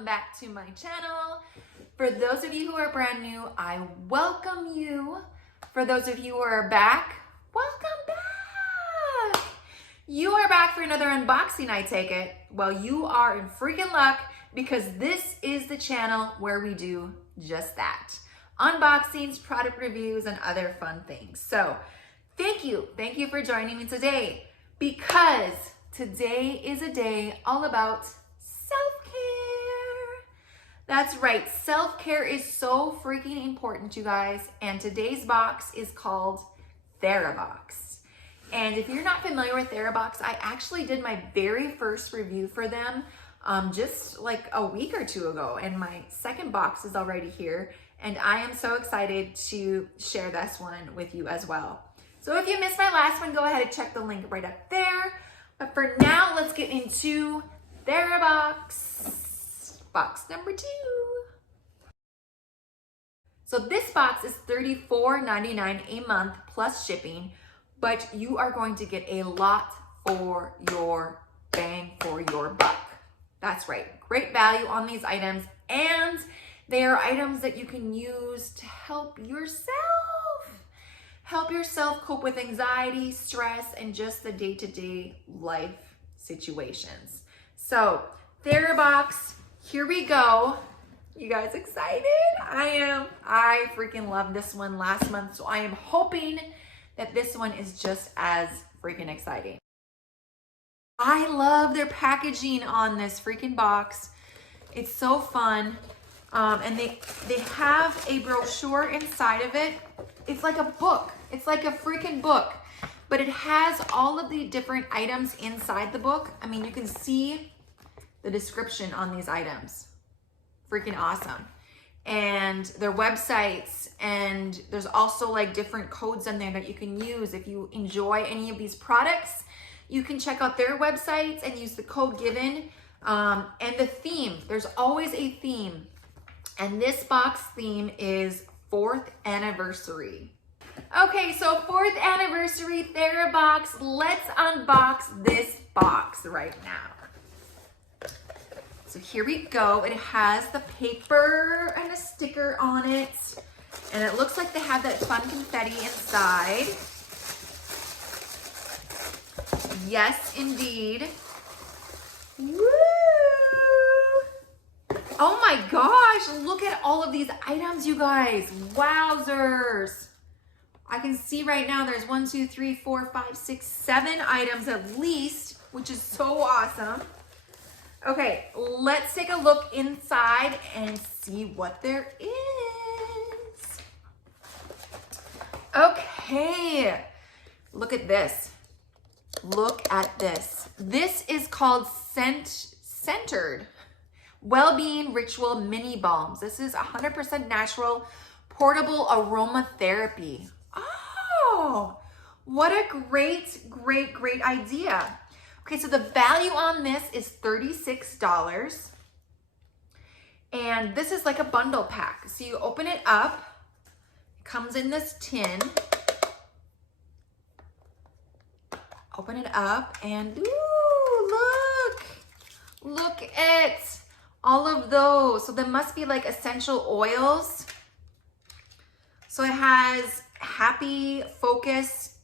welcome back to my channel. For those of you who are brand new, I welcome you. For those of you who are back, welcome back. You are back for another unboxing, I take it. Well, you are in freaking luck because this is the channel where we do just that. Unboxings, product reviews, and other fun things. So thank you for joining me today, because today is a day all about self-care. That's right, self-care is so freaking important, you guys, and today's box is called Therabox. And if you're not familiar with Therabox, I actually did my very first review for them just like a week or two ago, and my second box is already here, and I am so excited to share this one with you as well. So if you missed my last one, go ahead and check the link right up there. But for now, let's get into Therabox box number 2. So this box is $34.99 a month plus shipping, but you are going to get a lot for your bang for your buck. That's right, great value on these items, and they are items that you can use to help yourself cope with anxiety, stress, and just the day-to-day life situations. So Therabox, here we go. You guys excited? I am. I freaking loved this one last month, so I am hoping that this one is just as freaking exciting. I love their packaging on this freaking box. It's so fun. And they have a brochure inside of it. It's like a book. It's like a freaking book, but it has all of the different items inside the book. I mean, you can see the description on these items. Freaking awesome. And their websites, and there's also like different codes in there that you can use. If you enjoy any of these products, you can check out their websites and use the code given. And the theme, there's always a theme. And this box theme is 4th anniversary. Okay, so 4th anniversary Therabox. Let's unbox this box right now. So here we go. It has the paper and a sticker on it. And it looks like they have that fun confetti inside. Yes, indeed. Woo! Oh my gosh, look at all of these items, you guys. Wowzers. I can see right now there's 1, 2, 3, 4, 5, 6, 7 items at least, which is so awesome. Okay, let's take a look inside and see what there is. Okay, look at this. Look at this. This is called Scentered. Wellbeing Ritual Mini Balms. This is 100% natural, portable aromatherapy. Oh, what a great idea. Okay, so the value on this is $36. And this is like a bundle pack. So you open it up, it comes in this tin. Open it up and ooh, look at all of those. So there must be like essential oils. So it has happy, focus,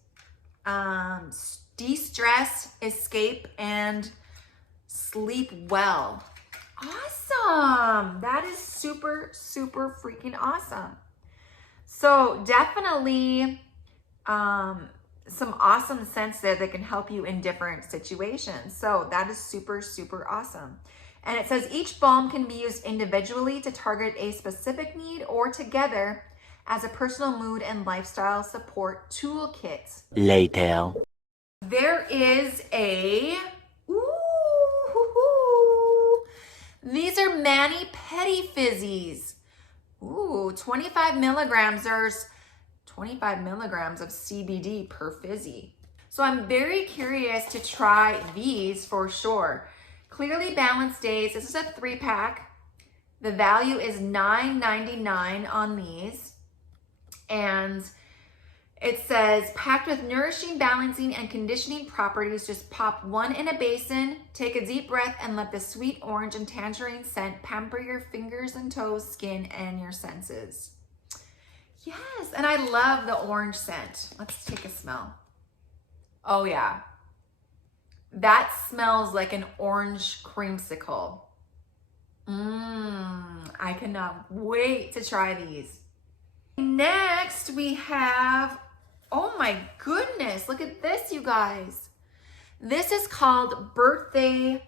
de-stress, escape, and sleep well. Awesome. That is super freaking awesome. So definitely some awesome scents that can help you in different situations. So that is super awesome. And it says each balm can be used individually to target a specific need or together as a personal mood and lifestyle support toolkit. Later. There is a, these are Mani Pedi Fizzies. Ooh, 25 milligrams. There's 25 milligrams of CBD per fizzy. So I'm very curious to try these for sure. Clearly Balanced Days. This is a 3-pack. The value is $9.99 on these. And It says, packed with nourishing, balancing, and conditioning properties, just pop one in a basin, take a deep breath, and let the sweet orange and tangerine scent pamper your fingers and toes, skin, and your senses. Yes, and I love the orange scent. Let's take a smell. Oh yeah. That smells like an orange creamsicle. I cannot wait to try these. Next, we have, oh my goodness, look at this, you guys. This is called Birthday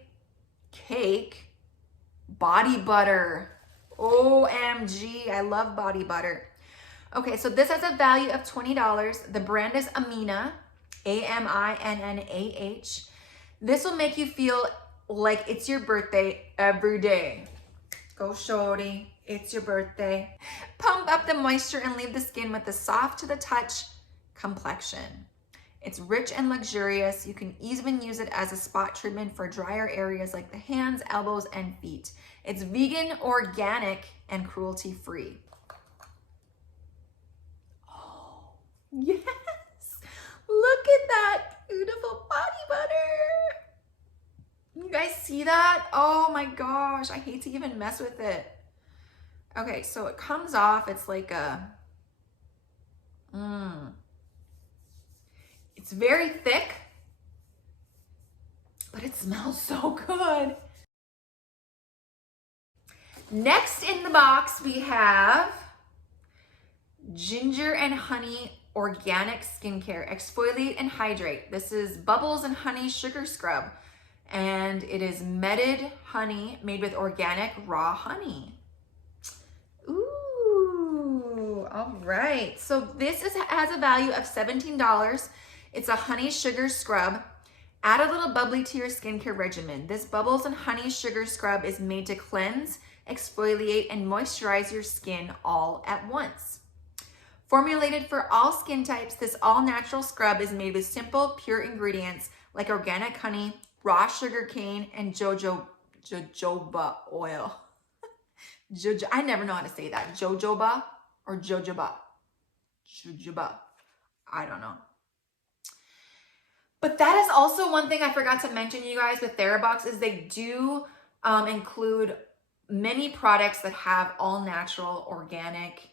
Cake Body Butter. OMG, I love body butter. Okay, so this has a value of $20. The brand is Aminnnah, A-M-I-N-N-A-H. This will make you feel like it's your birthday every day. Go shorty, it's your birthday. Pump up the moisture and leave the skin with a soft to the touch complexion. It's rich and luxurious. You can even use it as a spot treatment for drier areas like the hands, elbows, and feet. It's vegan, organic, and cruelty-free. Oh, yes. Look at that beautiful body butter. You guys see that? Oh my gosh, I hate to even mess with it. Okay, so it comes off, it's like a, it's very thick, but it smells so good. Next in the box, we have Ginger and Honey Organic Skincare, Exfoliate and Hydrate. This is Bubbles and Honey Sugar Scrub, and it is meted honey made with organic raw honey. Ooh, all right. So this has a value of $17. It's a honey sugar scrub. Add a little bubbly to your skincare regimen. This Bubbles and Honey Sugar Scrub is made to cleanse, exfoliate, and moisturize your skin all at once. Formulated for all skin types, this all-natural scrub is made with simple, pure ingredients like organic honey, raw sugar cane, and jojoba oil. I never know how to say that. Jojoba or jojoba? Jojoba. I don't know. But that is also one thing I forgot to mention, you guys, with Therabox is they do include many products that have all natural, organic,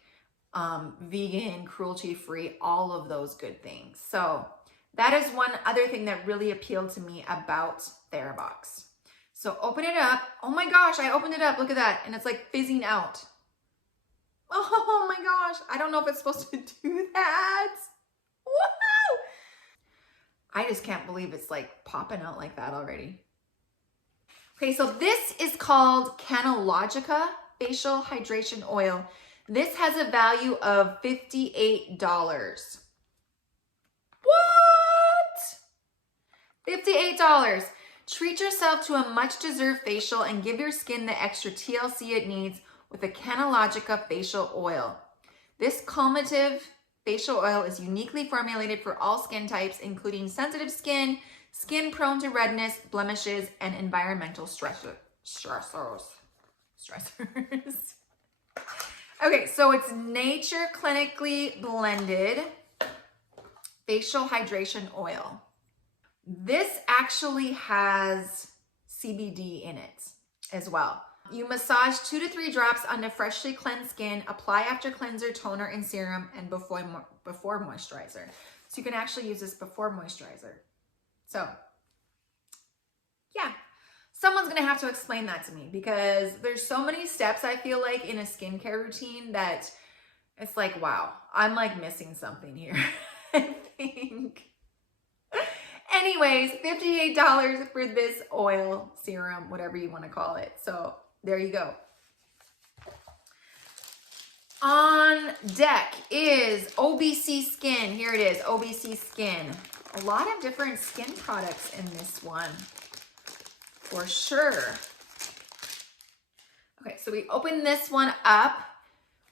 vegan, cruelty-free, all of those good things. So that is one other thing that really appealed to me about Therabox. So open it up. Oh my gosh, I opened it up. Look at that. And it's like fizzing out. Oh my gosh. I don't know if it's supposed to do that. Woohoo! I just can't believe it's like popping out like that already. Okay, so this is called Cannalogica Facial Hydration Oil. This has a value of $58. What? $58. Treat yourself to a much-deserved facial and give your skin the extra TLC it needs with a Cannalogica Facial Oil. This calmative facial oil is uniquely formulated for all skin types, including sensitive skin, skin prone to redness, blemishes, and environmental stressors. Okay, so it's nature clinically blended facial hydration oil. This actually has CBD in it as well. You massage 2 to 3 drops onto freshly cleansed skin, apply after cleanser, toner, and serum, and before moisturizer. So you can actually use this before moisturizer. So, yeah. Someone's gonna have to explain that to me because there's so many steps I feel like in a skincare routine that it's like, wow, I'm like missing something here, I think. Anyways, $58 for this oil, serum, whatever you want to call it. So there you go. On deck is OBC Skin. Here it is, OBC Skin. A lot of different skin products in this one, for sure. Okay, so we open this one up.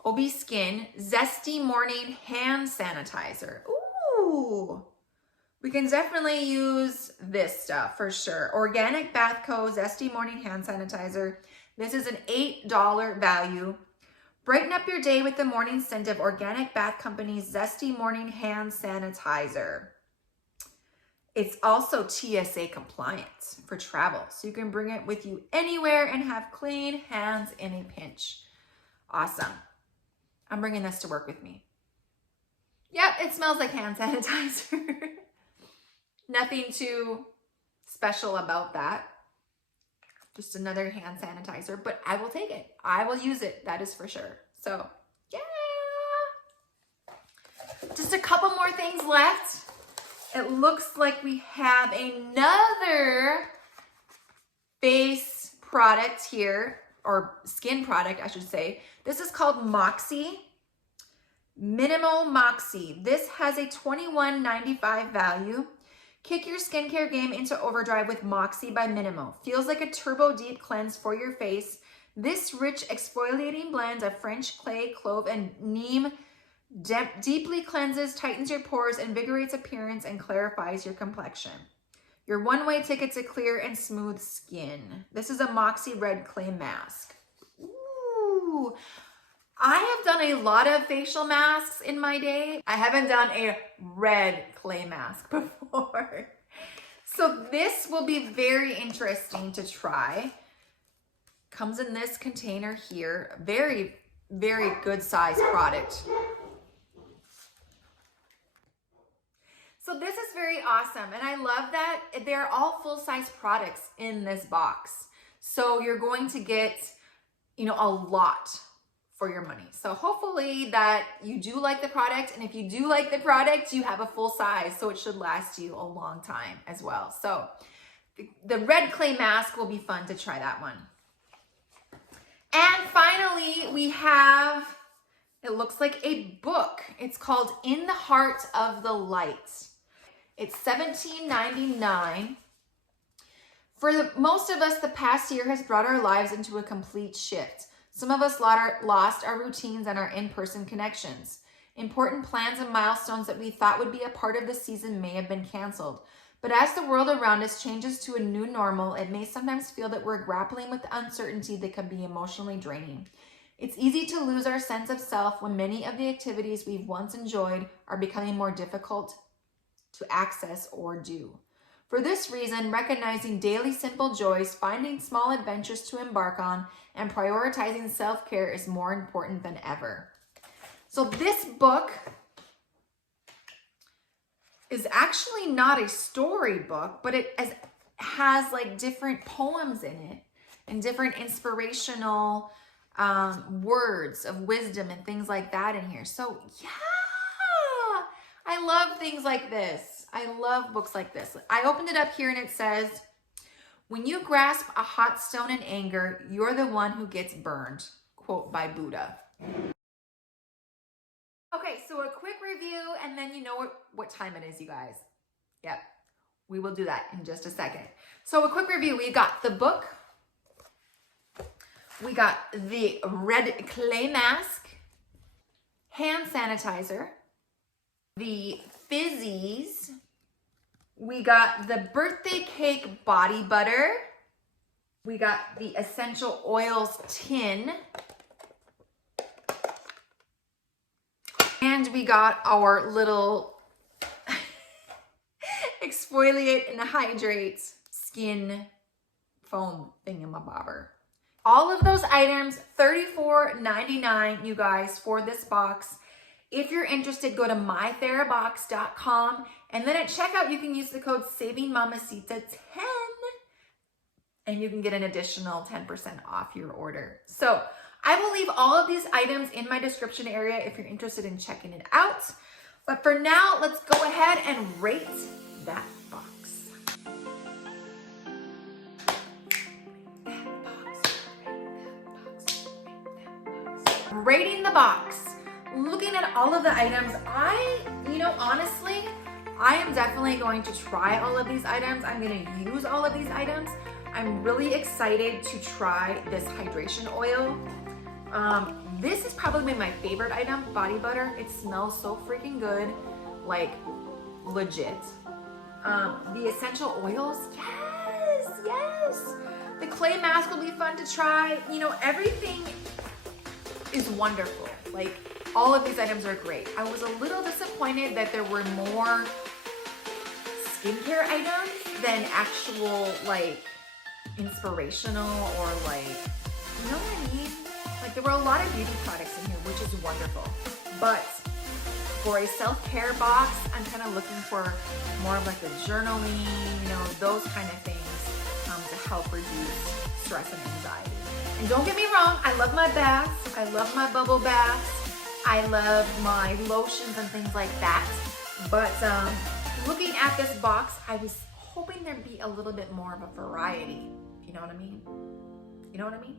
OB Skin Zesty Morning Hand Sanitizer. Ooh. We can definitely use this stuff for sure. Organicbathco Zesty Morning Hand Sanitizer. This is an $8 value. Brighten up your day with the morning scent of Organic Bath Company's Zesty Morning Hand Sanitizer. It's also TSA compliant for travel, so you can bring it with you anywhere and have clean hands in a pinch. Awesome. I'm bringing this to work with me. Yep, it smells like hand sanitizer. Nothing too special about that. Just another hand sanitizer, but I will take it. I will use it, that is for sure. So, yeah. Just a couple more things left. It looks like we have another face product here, or skin product, I should say. This is called Moxie, Minimo Moxie. This has a $21.95 value. Kick your skincare game into overdrive with Moxie by Minimo. Feels like a turbo deep cleanse for your face. This rich exfoliating blend of French clay, clove, and neem deeply cleanses, tightens your pores, invigorates appearance, and clarifies your complexion. Your one-way ticket to clear and smooth skin. This is a Moxie Red Clay Mask. Ooh, I have done a lot of facial masks in my day. I haven't done a red clay mask before. So this will be very interesting to try. Comes in this container here. Very, very good size product. So this is very awesome, and I love that they're all full-size products in this box. So you're going to get, you know, a lot for your money. So hopefully that you do like the product, and if you do like the product, you have a full size, so it should last you a long time as well. So the red clay mask will be fun to try that one. And finally, we have, it looks like a book. It's called In the Heart of the Light. It's $17.99. For most of us, the past year has brought our lives into a complete shift. Some of us lost our routines and our in-person connections. Important plans and milestones that we thought would be a part of the season may have been canceled. But as the world around us changes to a new normal, it may sometimes feel that we're grappling with uncertainty that can be emotionally draining. It's easy to lose our sense of self when many of the activities we've once enjoyed are becoming more difficult to access or do. For this reason, recognizing daily simple joys, finding small adventures to embark on, and prioritizing self-care is more important than ever. So this book is actually not a storybook, but it has like different poems in it and different inspirational words of wisdom and things like that in here. So yeah, I love things like this. I love books like this. I opened it up here and it says, when you grasp a hot stone in anger, you're the one who gets burned. Quote by Buddha. Okay, so a quick review and then you know what time it is, you guys. Yep, we will do that in just a second. So a quick review, we got the book. We got the red clay mask, hand sanitizer, the fizzies, we got the birthday cake body butter, we got the essential oils tin, and we got our little exfoliate and hydrate skin foam thingamabobber. All of those items, $34.99, you guys, for this box. If you're interested, go to mytherabox.com, and then at checkout, you can use the code SAVINGMAMASITA10, and you can get an additional 10% off your order. So I will leave all of these items in my description area if you're interested in checking it out. But for now, let's go ahead and rate that box. Rating the box. Looking at all of the items, honestly, I am definitely going to try all of these items. I'm going to use all of these items. I'm really excited to try this hydration oil. This is probably my favorite item, body butter. It smells so freaking good, like legit. The essential oils, yes. The clay mask will be fun to try. Everything is wonderful. Like, all of these items are great. I was a little disappointed that there were more skincare items than actual, like, inspirational or like, you know what I mean? Like, there were a lot of beauty products in here, which is wonderful. But for a self-care box, I'm kind of looking for more of like a journaling, you know, those kind of things to help reduce stress and anxiety. And don't get me wrong, I love my baths. I love my bubble baths. I love my lotions and things like that. But looking at this box, I was hoping there'd be a little bit more of a variety. You know what I mean? You know what I mean?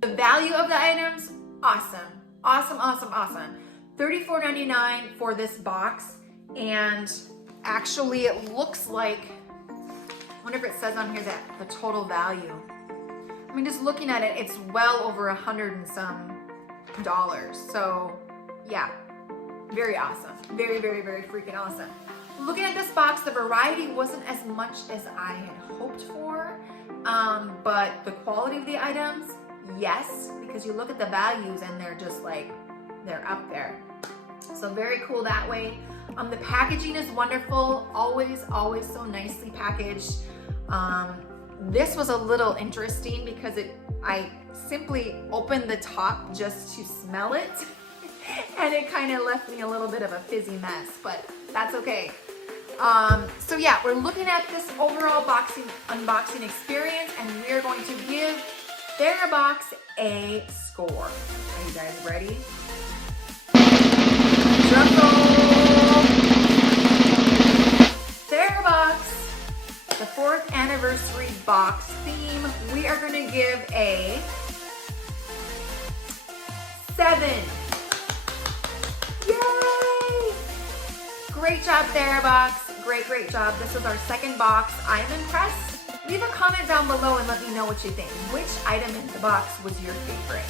The value of the items, awesome. Awesome, awesome, awesome. $34.99 for this box. And actually it looks like, I wonder if it says on here that the total value. I mean, just looking at it, it's well over $100 and some dollars. So yeah, very awesome. Very, very, very freaking awesome. Looking at this box, the variety wasn't as much as I had hoped for, but the quality of the items, yes, because you look at the values and they're just like, they're up there. So very cool that way. The packaging is wonderful, always, always so nicely packaged. This was a little interesting because I simply opened the top just to smell it. And it kind of left me a little bit of a fizzy mess, but that's okay. So yeah, we're looking at this overall unboxing experience, and we are going to give Therabox a score. Are you guys ready? Drum roll! Therabox, the 4th anniversary box theme, we are going to give a 7. Yay! Great job, Therabox. Great, great job. This is our 2nd box. I am impressed. Leave a comment down below and let me know what you think. Which item in the box was your favorite?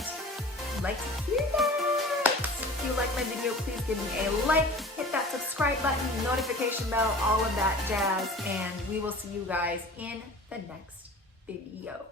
I'd like to hear that. If you like my video, please give me a like, hit that subscribe button, notification bell, all of that jazz, and we will see you guys in the next video.